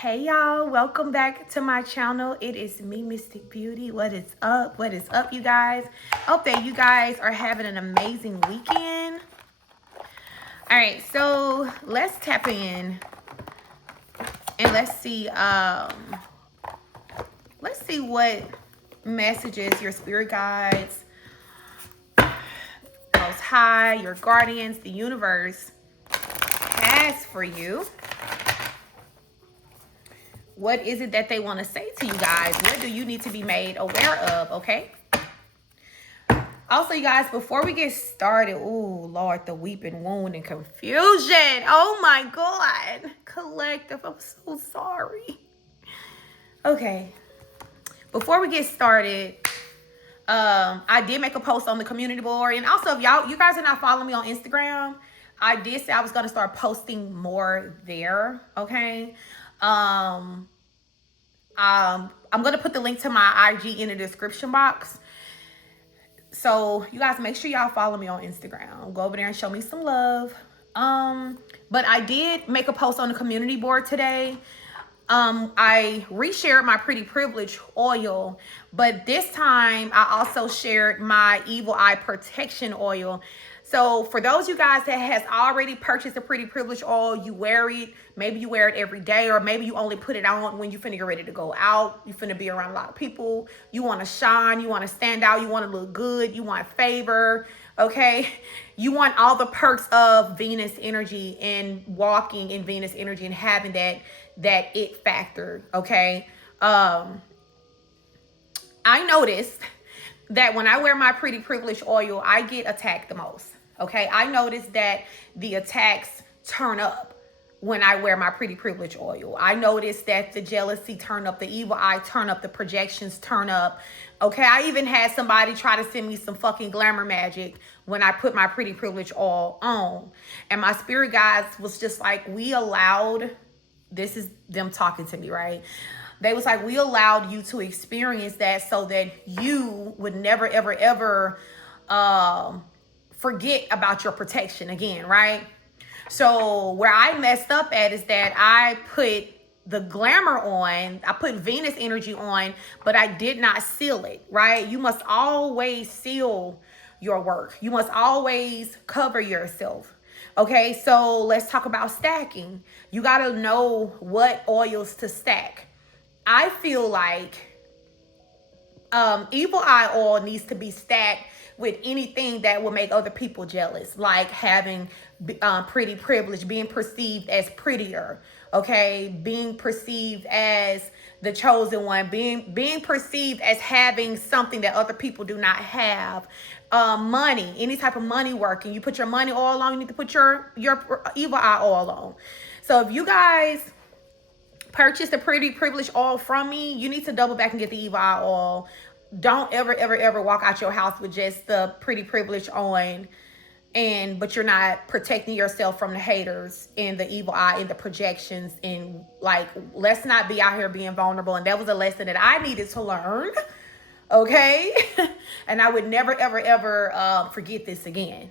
Hey y'all, welcome back to my channel. It is me, Mystic Beauty. What is up? What is up, you guys? Hope that you guys are having an amazing weekend. All right, so let's tap in and let's see what messages your spirit guides, Most High, your guardians, the universe has for you. What is it that they want to say to you guys? What do you need to be made aware of, okay? Also, you guys, before we get started, oh, Lord, the weeping wound and confusion. Oh, my God. Collective, I'm so sorry. Okay. Before we get started, I did make a post on the community board. And also, if you guys are not following me on Instagram, I did say I was going to start posting more there, okay? I'm going to put the link to my IG in the description box. So you guys make sure y'all follow me on Instagram. Go over there and show me some love. But I did make a post on the community board today. I reshared my Pretty Privilege oil, but this time I also shared my Evil Eye Protection oil. So for those you guys that has already purchased a Pretty Privilege oil, you wear it, maybe you wear it every day, or maybe you only put it on when you finna get ready to go out, you finna be around a lot of people, you wanna shine, you wanna stand out, you wanna look good, you want favor, okay? You want all the perks of Venus energy and walking in Venus energy and having that it factor, okay? I noticed that when I wear my Pretty Privilege oil, I get attacked the most, okay? I noticed that the attacks turn up when I wear my Pretty Privilege oil. I noticed that the jealousy turn up, the evil eye turn up, the projections turn up, okay? I even had somebody try to send me some fucking glamour magic when I put my Pretty Privilege oil on. And my spirit guides was just like, we allowed, this is them talking to me, right? They was like, we allowed you to experience that so that you would never, ever, ever forget about your protection again, right? So where I messed up at is that I put the glamour on, I put Venus energy on, but I did not seal it, right? You must always seal your work. You must always cover yourself. Okay, so let's talk about stacking. You got to know what oils to stack. I feel like evil eye oil needs to be stacked with anything that will make other people jealous, like having pretty privilege, being perceived as prettier, okay, being perceived as the chosen one, being perceived as having something that other people do not have. Money, any type of money working, you put your money oil on, you need to put your evil eye oil on. So if you guys purchase the Pretty Privilege oil from me, you need to double back and get the evil eye oil. Don't ever, ever, ever walk out your house with just the Pretty Privilege on, but you're not protecting yourself from the haters and the evil eye and the projections. And like, let's not be out here being vulnerable. And that was a lesson that I needed to learn, okay? And I would never, ever, ever forget this again,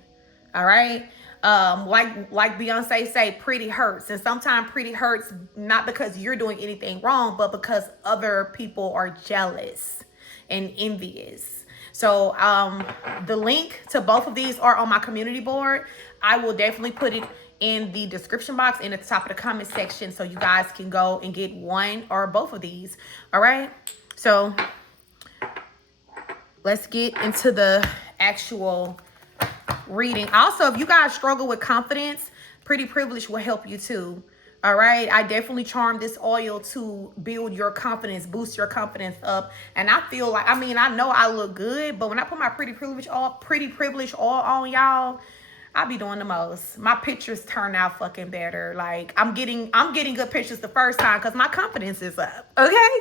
all right? Like Beyonce say, pretty hurts. And sometimes pretty hurts not because you're doing anything wrong, but because other people are jealous and envious. So the link to both of these are on my community board. I will definitely put it in the description box and at the top of the comment section so you guys can go and get one or both of these. All right, so let's get into the actual reading. Also, if you guys struggle with confidence, Pretty Privilege will help you too. All right, I definitely charmed this oil to build your confidence, boost your confidence up. And I feel like, I mean, I know I look good, but when I put my Pretty Privilege oil on, y'all, I be doing the most. My pictures turn out fucking better. Like I'm getting good pictures the first time because my confidence is up. Okay,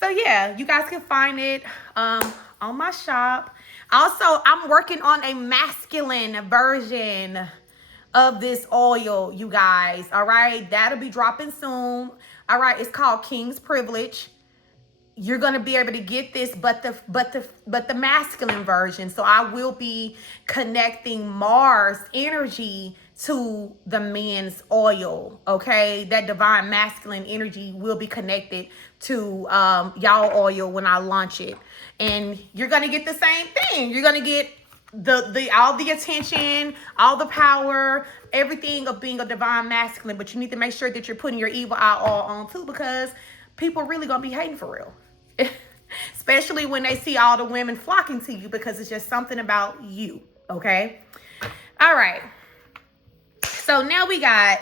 so yeah, you guys can find it on my shop. Also, I'm working on a masculine version of this oil, you guys. All right, that'll be dropping soon. All right, it's called King's Privilege. You're gonna be able to get this, but the masculine version. So I will be connecting Mars energy to the men's oil, okay? That divine masculine energy will be connected to y'all oil when I launch it. And you're gonna get the same thing. You're gonna get the all the attention, all the power, everything of being a divine masculine, but you need to make sure that you're putting your evil eye all on too, because people really gonna be hating for real. Especially when they see all the women flocking to you, because it's just something about you, okay? All right. So now we got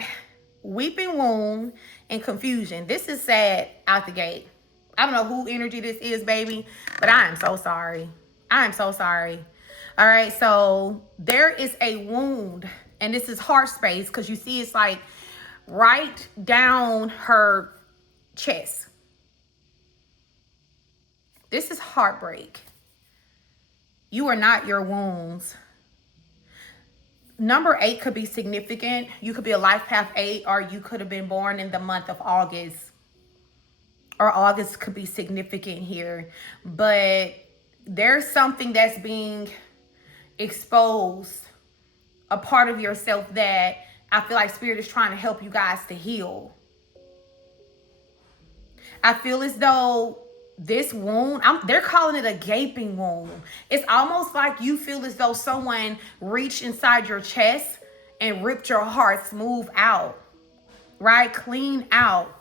weeping wound and confusion. This is sad out the gate. I don't know who energy this is, baby, but I am so sorry. I am so sorry. All right, so there is a wound, and this is heart space, because you see it's like right down her chest. This is heartbreak. You are not your wounds. Number 8 could be significant. You could be a life path 8, or you could have been born in the month of August. Or August could be significant here. But there's something that's being exposed, a part of yourself that I feel like Spirit is trying to help you guys to heal. I feel as though this wound, they're calling it a gaping wound. It's almost like you feel as though someone reached inside your chest and ripped your heart smooth out, right? Clean out.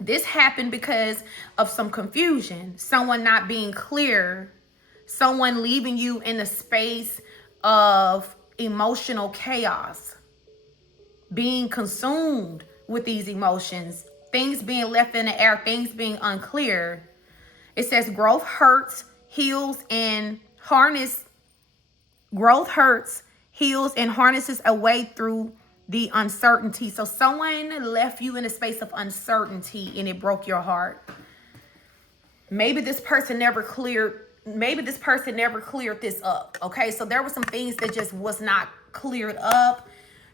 This happened because of some confusion, someone not being clear, someone leaving you in a space of emotional chaos, being consumed with these emotions, things being left in the air, things being unclear. It says growth hurts, heals, and harnesses a way through the uncertainty. So someone left you in a space of uncertainty and it broke your heart. Maybe this person never cleared this up. Okay, so there were some things that just was not cleared up.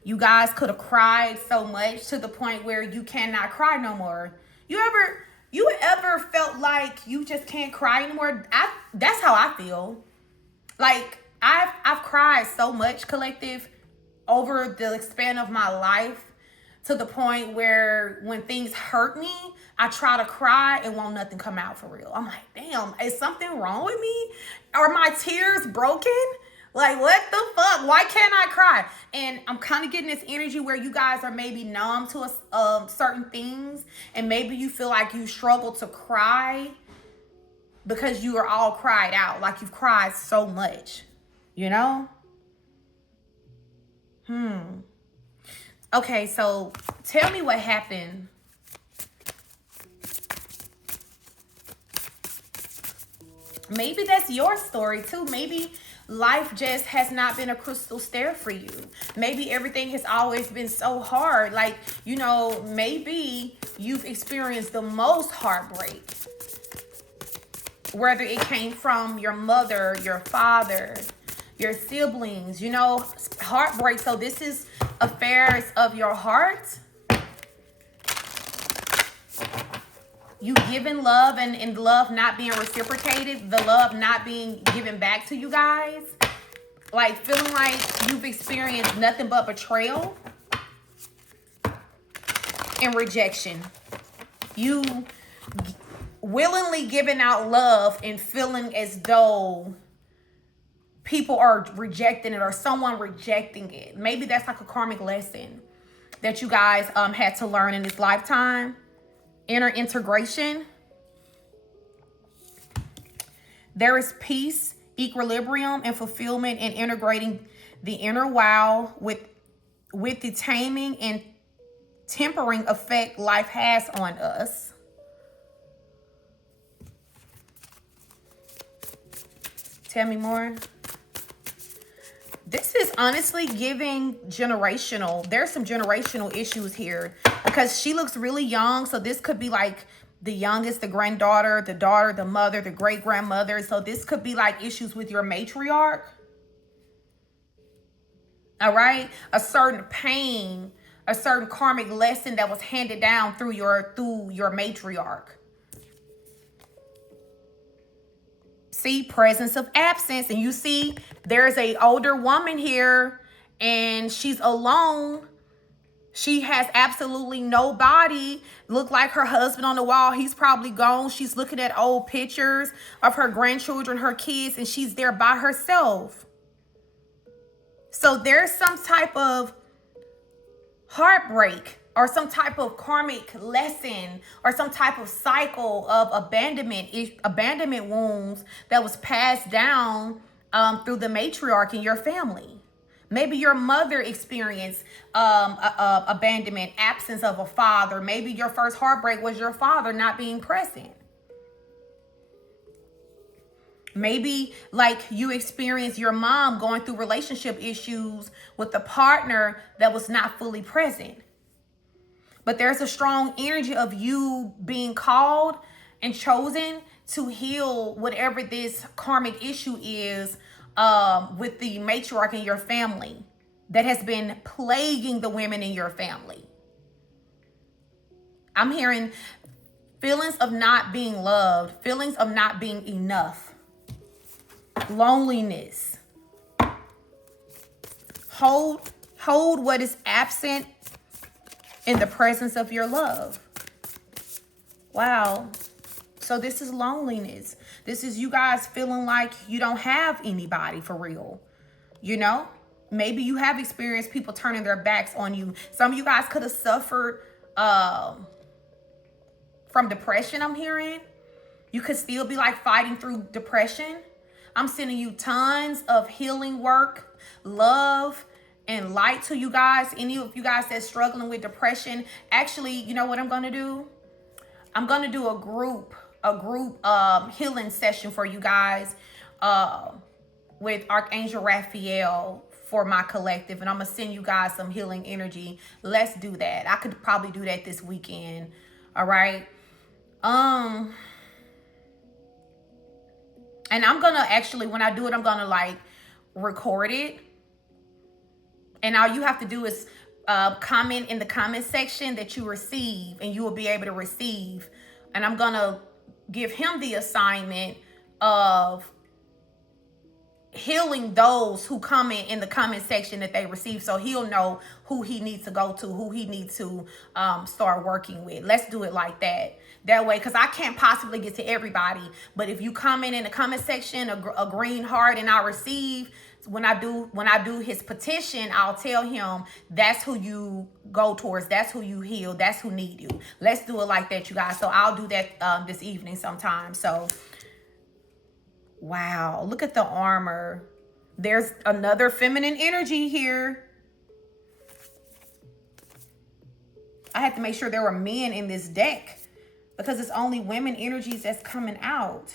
You guys could have cried so much to the point where you cannot cry no more. You ever felt like you just can't cry anymore? That's how I feel. Like I've cried so much, collective, over the span of my life, to the point where when things hurt me, I try to cry and won't nothing come out for real. I'm like, damn, is something wrong with me? Are my tears broken? Like, what the fuck? Why can't I cry? And I'm kind of getting this energy where you guys are maybe numb to certain things, and maybe you feel like you struggle to cry because you are all cried out, like you've cried so much, you know? Okay, so tell me what happened. Maybe that's your story too. Maybe life just has not been a crystal stair for you. Maybe everything has always been so hard. Like, you know, maybe you've experienced the most heartbreak. Whether it came from your mother, your father, your siblings, you know, heartbreak. So this is affairs of your heart. You giving love and love not being reciprocated, the love not being given back to you guys. Like feeling like you've experienced nothing but betrayal and rejection. You willingly giving out love and feeling as though people are rejecting it or someone rejecting it. Maybe that's like a karmic lesson that you guys had to learn in this lifetime. Inner integration. There is peace, equilibrium, and fulfillment in integrating the inner wow with the taming and tempering effect life has on us. Tell me more. This is honestly giving generational. There's some generational issues here because she looks really young. So this could be like the youngest, the granddaughter, the daughter, the mother, the great grandmother. So this could be like issues with your matriarch. All right. A certain pain, a certain karmic lesson that was handed down through your matriarch. See, presence of absence. And you see there's a older woman here and she's alone. She has absolutely nobody. Look like her husband on the wall. He's probably gone. She's looking at old pictures of her grandchildren, her kids, and she's there by herself. So there's some type of heartbreak or some type of karmic lesson or some type of cycle of abandonment wounds that was passed down through the matriarch in your family. Maybe your mother experienced abandonment, absence of a father. Maybe your first heartbreak was your father not being present. Maybe like you experienced your mom going through relationship issues with a partner that was not fully present. But there's a strong energy of you being called and chosen to heal whatever this karmic issue is with the matriarch in your family that has been plaguing the women in your family. I'm hearing feelings of not being loved, feelings of not being enough, loneliness. Hold what is absent in the presence of your love. Wow. So this is loneliness. This is you guys feeling like you don't have anybody for real. You know, maybe you have experienced people turning their backs on you. Some of you guys could have suffered from depression, I'm hearing. You could still be like fighting through depression. I'm sending you tons of healing work, love, and light to you guys. Any of you guys that's struggling with depression, actually, you know what I'm going to do? I'm going to do a group healing session for you guys with Archangel Raphael for my collective, and I'm gonna send you guys some healing energy. Let's do that. I could probably do that this weekend. All right. And I'm gonna actually, when I do it, I'm gonna like record it, and all you have to do is comment in the comment section that you receive, and you will be able to receive. And I'm gonna give him the assignment of healing those who comment in the comment section that they receive, so he'll know who he needs to go to, who he needs to start working with. Let's do it like that. That way, because I can't possibly get to everybody, but if you comment in the comment section a green heart and I receive, when I do his petition, I'll tell him that's who you go towards, that's who you heal, that's who need you. Let's do it like that, you guys. So I'll do that this evening sometime. So wow, look at the armor. There's another feminine energy here. I had to make sure there were men in this deck because it's only women energies that's coming out.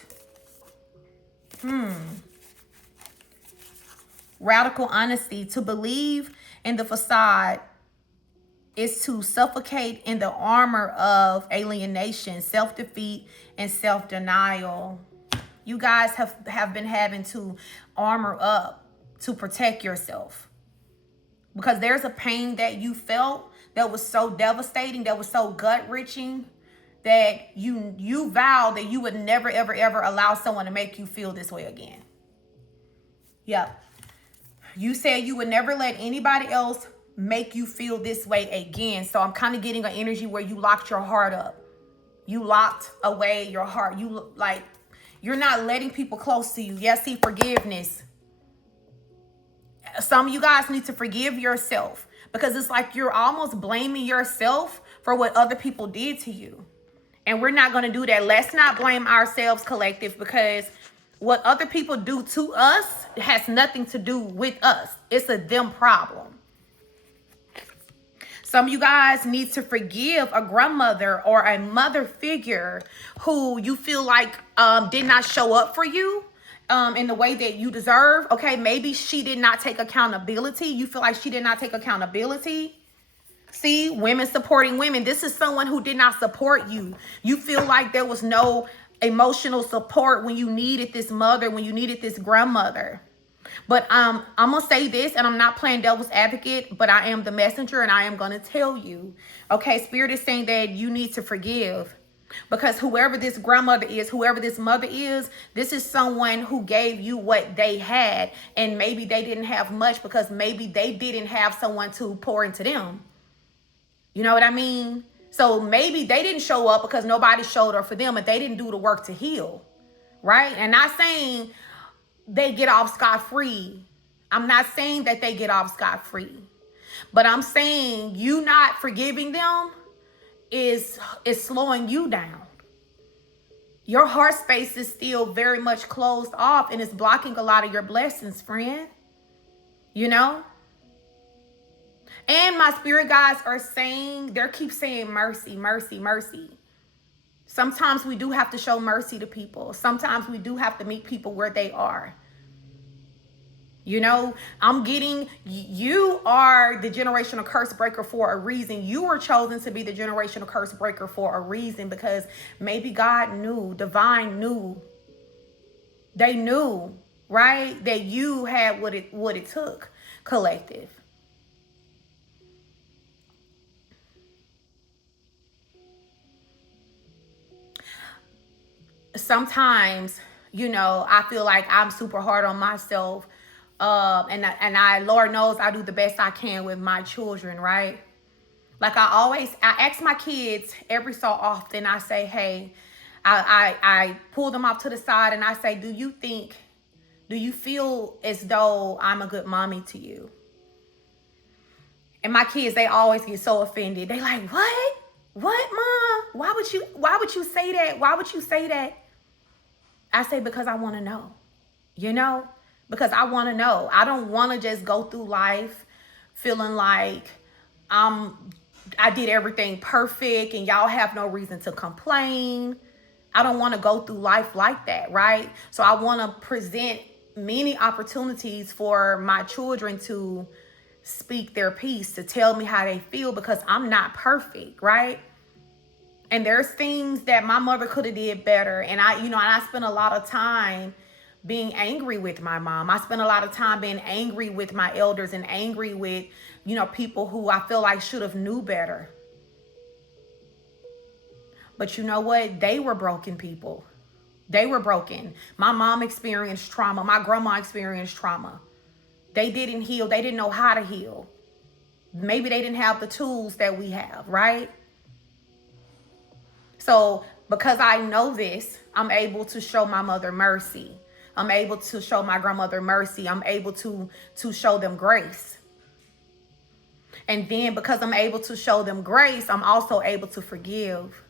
Radical honesty. To believe in the facade is to suffocate in the armor of alienation, self-defeat, and self-denial. You guys have been having to armor up to protect yourself because there's a pain that you felt that was so devastating, that was so gut-wrenching, that you vowed that you would never, ever, ever allow someone to make you feel this way again. Yep. You said you would never let anybody else make you feel this way again. So I'm kind of getting an energy where you locked your heart up. You locked away your heart. You're not letting people close to you. Yes, see, forgiveness. Some of you guys need to forgive yourself because it's like you're almost blaming yourself for what other people did to you. And we're not going to do that. Let's not blame ourselves, collective, because what other people do to us has nothing to do with us. It's a them problem. Some of you guys need to forgive a grandmother or a mother figure who you feel like did not show up for you in the way that you deserve. Okay, maybe she did not take accountability. You feel like she did not take accountability. See, women supporting women. This is someone who did not support you. You feel like there was no emotional support when you needed this mother, when you needed this grandmother. But I'm going to say this, and I'm not playing devil's advocate, but I am the messenger, and I am going to tell you. Okay, Spirit is saying that you need to forgive. Because whoever this grandmother is, whoever this mother is, this is someone who gave you what they had. And maybe they didn't have much because maybe they didn't have someone to pour into them. You know what I mean? So maybe they didn't show up because nobody showed up for them and they didn't do the work to heal. Right? And not saying they get off scot-free. I'm not saying that they get off scot-free. But I'm saying you not forgiving them is slowing you down. Your heart space is still very much closed off and it's blocking a lot of your blessings, friend. You know? And my spirit guides are saying, they keep saying mercy, mercy, mercy. Sometimes we do have to show mercy to people. Sometimes we do have to meet people where they are. You know, I'm getting, you are the generational curse breaker for a reason. You were chosen to be the generational curse breaker for a reason because maybe God knew, divine knew. They knew, right? That you had what it took, collective. Sometimes, you know, I feel like I'm super hard on myself. And I, Lord knows I do the best I can with my children, right? Like I ask my kids every so often, I say, hey, I pull them off to the side and I say, do you feel as though I'm a good mommy to you? And my kids, they always get so offended. They like, what? What, Mom? Why would you say that? Why would you say that? I say, because I want to know, you know? Because I want to know. I don't want to just go through life feeling like I did everything perfect and y'all have no reason to complain. I don't want to go through life like that, right? So I want to present many opportunities for my children to speak their piece, to tell me how they feel, because I'm not perfect, right? And there's things that my mother could have did better. And I spent a lot of time being angry with my mom. I spent a lot of time being angry with my elders and angry with, people who I feel like should have knew better. But you know what? They were broken people. They were broken. My mom experienced trauma. My grandma experienced trauma. They didn't heal. They didn't know how to heal. Maybe they didn't have the tools that we have, right? So because I know this, I'm able to show my mother mercy. I'm able to show my grandmother mercy. I'm able to show them grace. And then because I'm able to show them grace, I'm also able to forgive.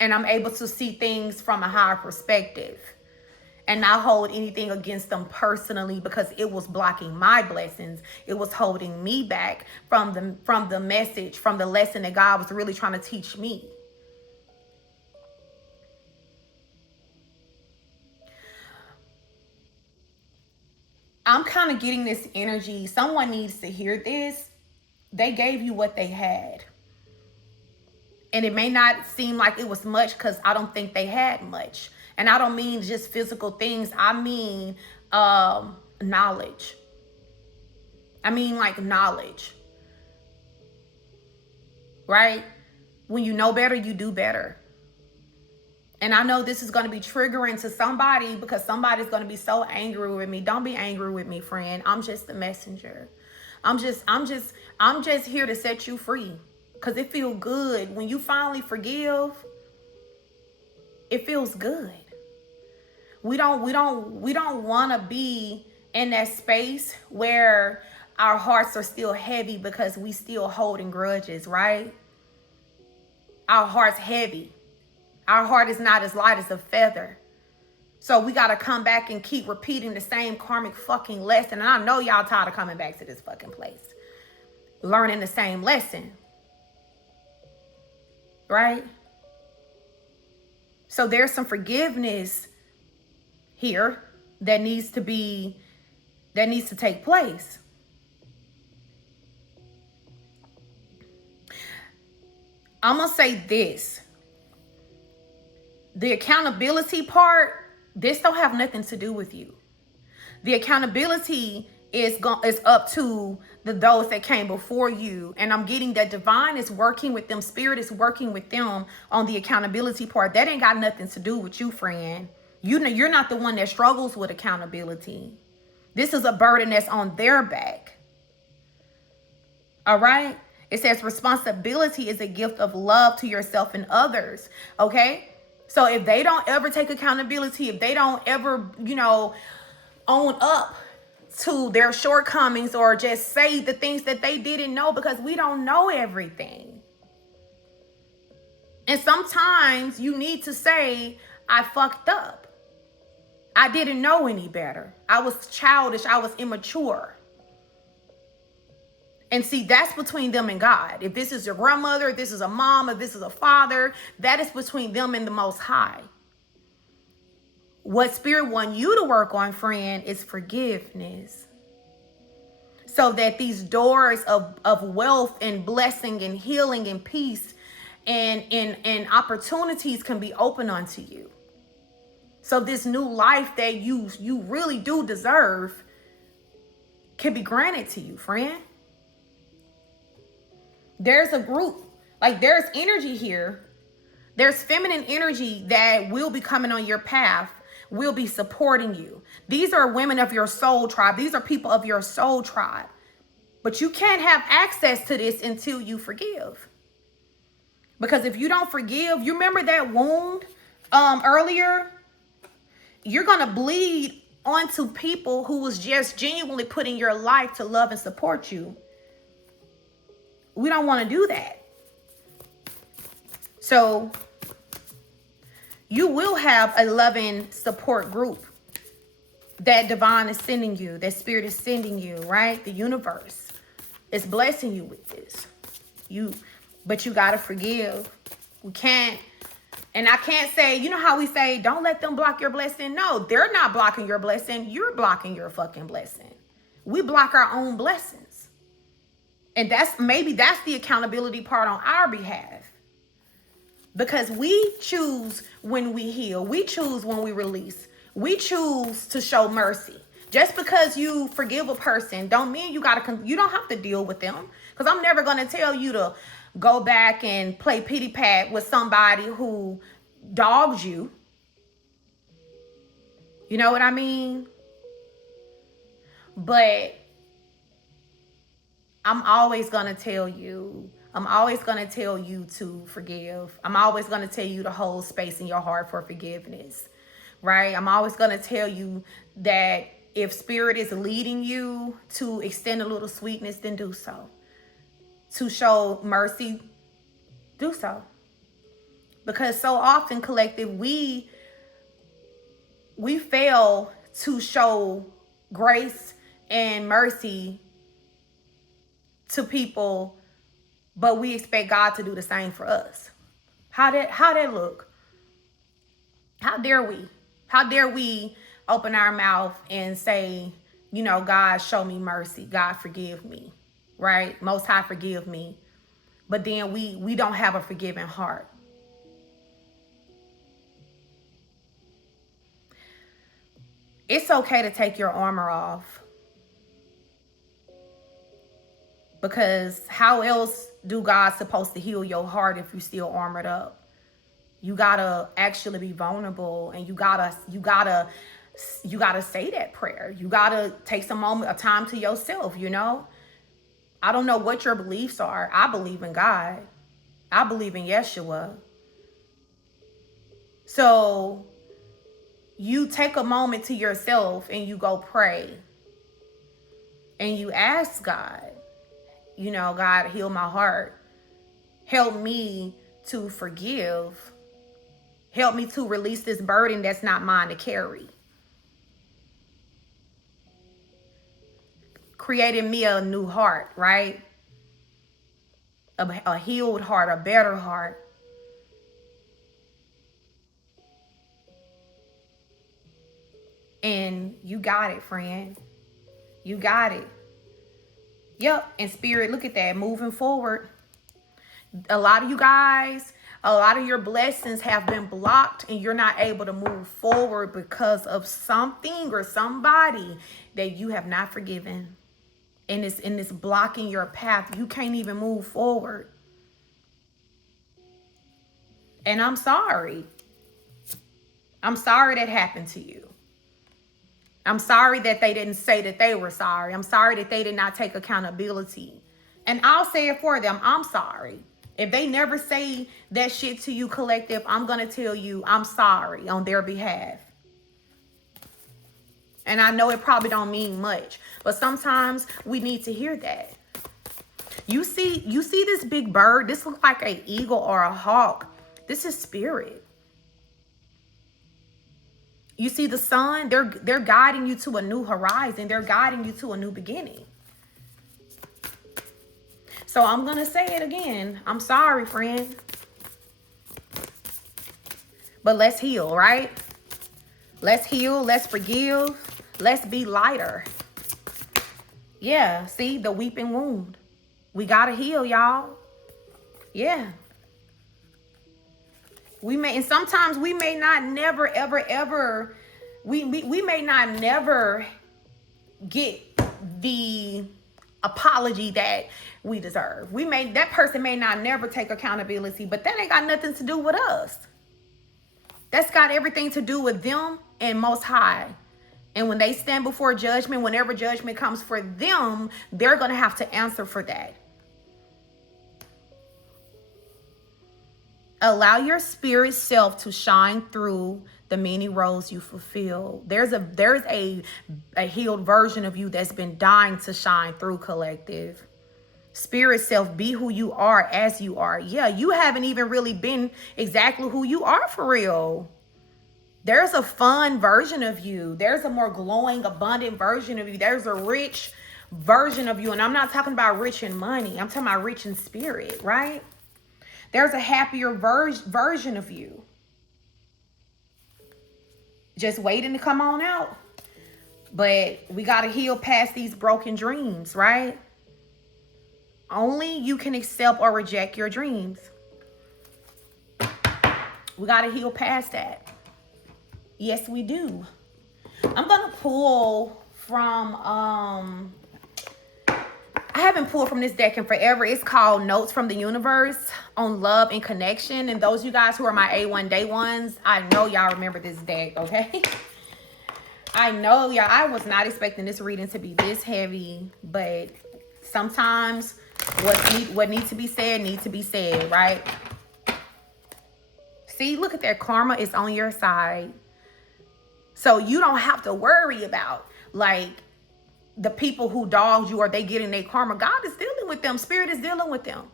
And I'm able to see things from a higher perspective and not hold anything against them personally, because it was blocking my blessings. It was holding me back from the message, from the lesson that God was really trying to teach me. I'm kind of getting this energy. Someone needs to hear this. They gave you what they had. And it may not seem like it was much because I don't think they had much. And I don't mean just physical things. I mean knowledge. I mean like knowledge. Right? When you know better, you do better. And I know this is going to be triggering to somebody because somebody's going to be so angry with me. Don't be angry with me, friend. I'm just the messenger. I'm just here to set you free, because it feels good when you finally forgive. It feels good. We don't want to be in that space where our hearts are still heavy because we still holding grudges, right? Our heart's heavy. Our heart is not as light as a feather. So we got to come back and keep repeating the same karmic fucking lesson. And I know y'all tired of coming back to this fucking place. Learning the same lesson. Right? So there's some forgiveness here that needs to take place. I'm going to say this. The accountability part, this don't have nothing to do with you. The accountability is up to those that came before you. And I'm getting that divine is working with them. Spirit is working with them on the accountability part. That ain't got nothing to do with you, friend. You know, you're not the one that struggles with accountability. This is a burden that's on their back. All right. It says responsibility is a gift of love to yourself and others. Okay. So if they don't ever take accountability, if they don't ever, you know, own up to their shortcomings or just say the things that they didn't know, because we don't know everything. And sometimes you need to say, I fucked up. I didn't know any better. I was childish. I was immature. And see, that's between them and God. If this is your grandmother, if this is a mom, if this is a father, that is between them and the Most High. What Spirit wants you to work on, friend, is forgiveness. So that these doors of wealth and blessing and healing and peace and opportunities can be open unto you. So this new life that you really do deserve can be granted to you, friend. There's a group, like there's energy here. There's feminine energy that will be coming on your path, will be supporting you. These are women of your soul tribe. These are people of your soul tribe. But you can't have access to this until you forgive. Because if you don't forgive, you remember that wound earlier? You're going to bleed onto people who was just genuinely putting your life to love and support you. We don't want to do that. So you will have a loving support group that divine is sending you, that Spirit is sending you, right? The universe is blessing you with this. But you got to forgive. We can't. And I can't say, you know how we say, don't let them block your blessing. No, they're not blocking your blessing. You're blocking your fucking blessing. We block our own blessings. And maybe that's the accountability part on our behalf. Because we choose when we heal. We choose when we release. We choose to show mercy. Just because you forgive a person don't mean you don't have to deal with them. Because I'm never going to tell you to go back and play pity pat with somebody who dogs you. You know what I mean? But I'm always going to tell you to forgive. I'm always going to tell you to hold space in your heart for forgiveness, right? I'm always going to tell you that if Spirit is leading you to extend a little sweetness, then do so. To show mercy, do so. Because so often, collective, we fail to show grace and mercy to people, but we expect God to do the same for us. How that look? How dare we? How dare we open our mouth and say, you know, God, show me mercy. God, forgive me. Right? Most High, forgive me. But then we don't have a forgiving heart. It's okay to take your armor off. Because how else do God supposed to heal your heart if you still armored up? You gotta actually be vulnerable, and you gotta say that prayer. You gotta take some moment of time to yourself, you know? I don't know what your beliefs are. I believe in God. I believe in Yeshua. So you take a moment to yourself and you go pray. And you ask God, you know, God, heal my heart. Help me to forgive. Help me to release this burden that's not mine to carry. Creating me a new heart, right? A healed heart, a better heart. And you got it, friend. You got it. Yep. And Spirit, look at that. Moving forward. A lot of you guys, A lot of your blessings have been blocked and you're not able to move forward because of something or somebody that you have not forgiven. And it's blocking your path. You can't even move forward. And I'm sorry. I'm sorry that happened to you. I'm sorry that they didn't say that they were sorry. I'm sorry that they did not take accountability. And I'll say it for them. I'm sorry. If they never say that shit to you, collective, I'm going to tell you I'm sorry on their behalf. And I know it probably don't mean much, but sometimes we need to hear that. You see this big bird? This looks like an eagle or a hawk. This is spirit. You see the sun? They're guiding you to a new horizon. They're guiding you to a new beginning. So I'm going to say it again. I'm sorry, friend. But let's heal, right? Let's heal. Let's forgive. Let's be lighter. Yeah, see, the weeping wound. We got to heal, y'all. Yeah. And sometimes we may not never, ever, ever, we may not never get the apology that we deserve. That person may not never take accountability, but that ain't got nothing to do with us. That's got everything to do with them and Most High. And when they stand before judgment, whenever judgment comes for them, they're going to have to answer for that. Allow your spirit self to shine through the many roles you fulfill. There's a healed version of you that's been dying to shine through, collective. Spirit self, be who you are as you are. Yeah, you haven't even really been exactly who you are for real. There's a fun version of you. There's a more glowing, abundant version of you. There's a rich version of you. And I'm not talking about rich in money. I'm talking about rich in spirit, right? There's a happier version of you. Just waiting to come on out. But we got to heal past these broken dreams, right? Only you can accept or reject your dreams. We got to heal past that. Yes, we do. I'm going to pull from, I haven't pulled from this deck in forever. It's called Notes from the Universe on Love and Connection. And those of you guys who are my A1 day ones, I know y'all remember this deck, okay? I know y'all, I was not expecting this reading to be this heavy, but sometimes what needs to be said, right? See, look at that. Karma is on your side. So you don't have to worry about like the people who dogged you or they getting their karma. God is dealing with them. Spirit is dealing with them.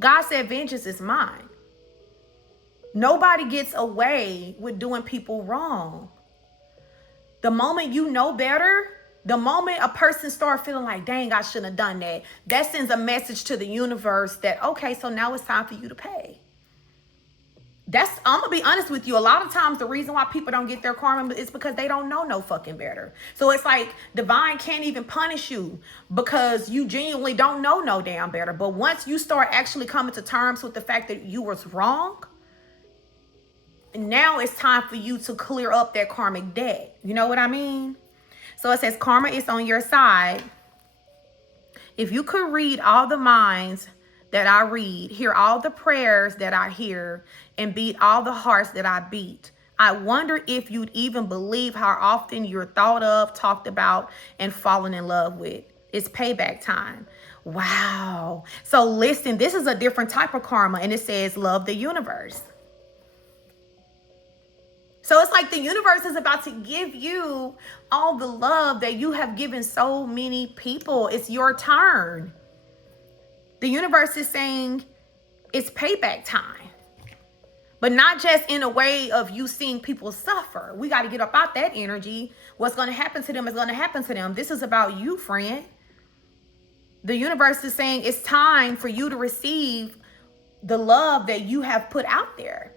God said, vengeance is mine. Nobody gets away with doing people wrong. The moment you know better, the moment a person starts feeling like, dang, I shouldn't have done that, that sends a message to the universe that, okay, so now it's time for you to pay. I'm gonna be honest with you. A lot of times the reason why people don't get their karma is because they don't know no fucking better. So it's like divine can't even punish you because you genuinely don't know no damn better. But once you start actually coming to terms with the fact that you was wrong, now it's time for you to clear up that karmic debt. You know what I mean? So it says karma is on your side. If you could read all the minds that I read, hear all the prayers that I hear, and beat all the hearts that I beat, I wonder if you'd even believe how often you're thought of, talked about, and fallen in love with. It's payback time. Wow. So listen, this is a different type of karma, and it says love the universe. So it's like the universe is about to give you all the love that you have given so many people. It's your turn. The universe is saying it's payback time. But not just in a way of you seeing people suffer. We got to get up out that energy. What's going to happen to them is going to happen to them. This is about you, friend. The universe is saying it's time for you to receive the love that you have put out there.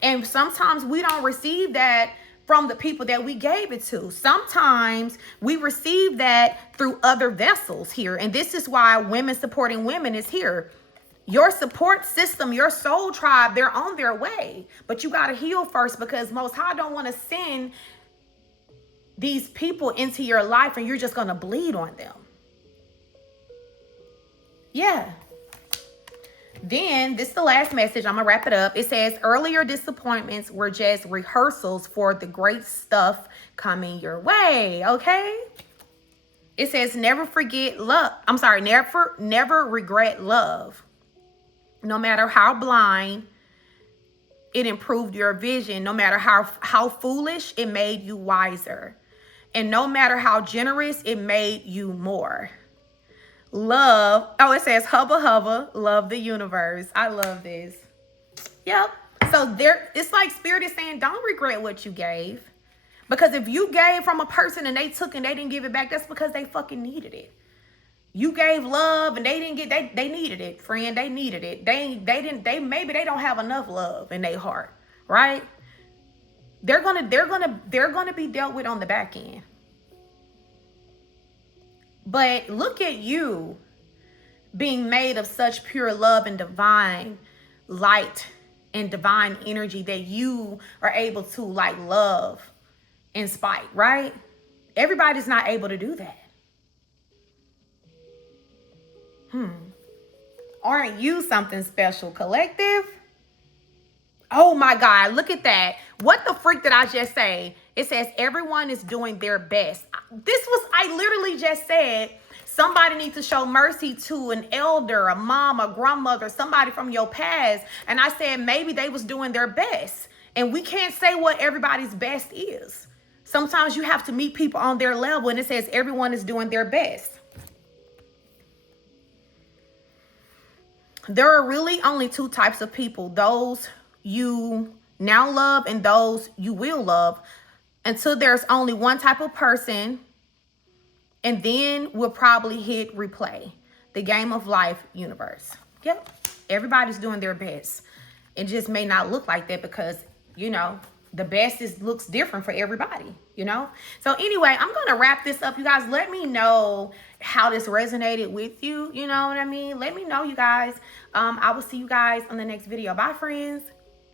And sometimes we don't receive that from the people that we gave it to. Sometimes we receive that through other vessels here. And this is why women supporting women is here. Your support system, your soul tribe, they're on their way. But you got to heal first, because Most High don't want to send these people into your life and you're just going to bleed on them. Yeah. Then this is the last message. I'm going to wrap it up. It says, earlier disappointments were just rehearsals for the great stuff coming your way. Okay. It says, never forget love. I'm sorry. Never regret love. No matter how blind, it improved your vision. No matter how foolish, it made you wiser. And no matter how generous, it made you more. Love. Oh, it says, hubba hubba, love the universe. I love this. Yep. So it's like Spirit is saying, don't regret what you gave. Because if you gave from a person and they took and they didn't give it back, that's because they fucking needed it. You gave love and they didn't get, they needed it, friend. They needed it. Maybe they don't have enough love in their heart, right? They're gonna be dealt with on the back end. But look at you being made of such pure love and divine light and divine energy that you are able to like love in spite, right? Everybody's not able to do that. Aren't you something special, collective? Oh my God, look at that. What the freak did I just say? It says everyone is doing their best. I literally just said somebody needs to show mercy to an elder, a mom, a grandmother, somebody from your past. And I said maybe they was doing their best. And we can't say what everybody's best is. Sometimes you have to meet people on their level, and it says everyone is doing their best. There are really only two types of people, those you now love and those you will love, until there's only one type of person, and then we'll probably hit replay. The game of life universe. Yep. Everybody's doing their best. It just may not look like that because, you know, the best looks different for everybody, you know? So anyway, I'm going to wrap this up. You guys, let me know how this resonated with you. You know what I mean? Let me know, you guys. I will see you guys on the next video. Bye, friends.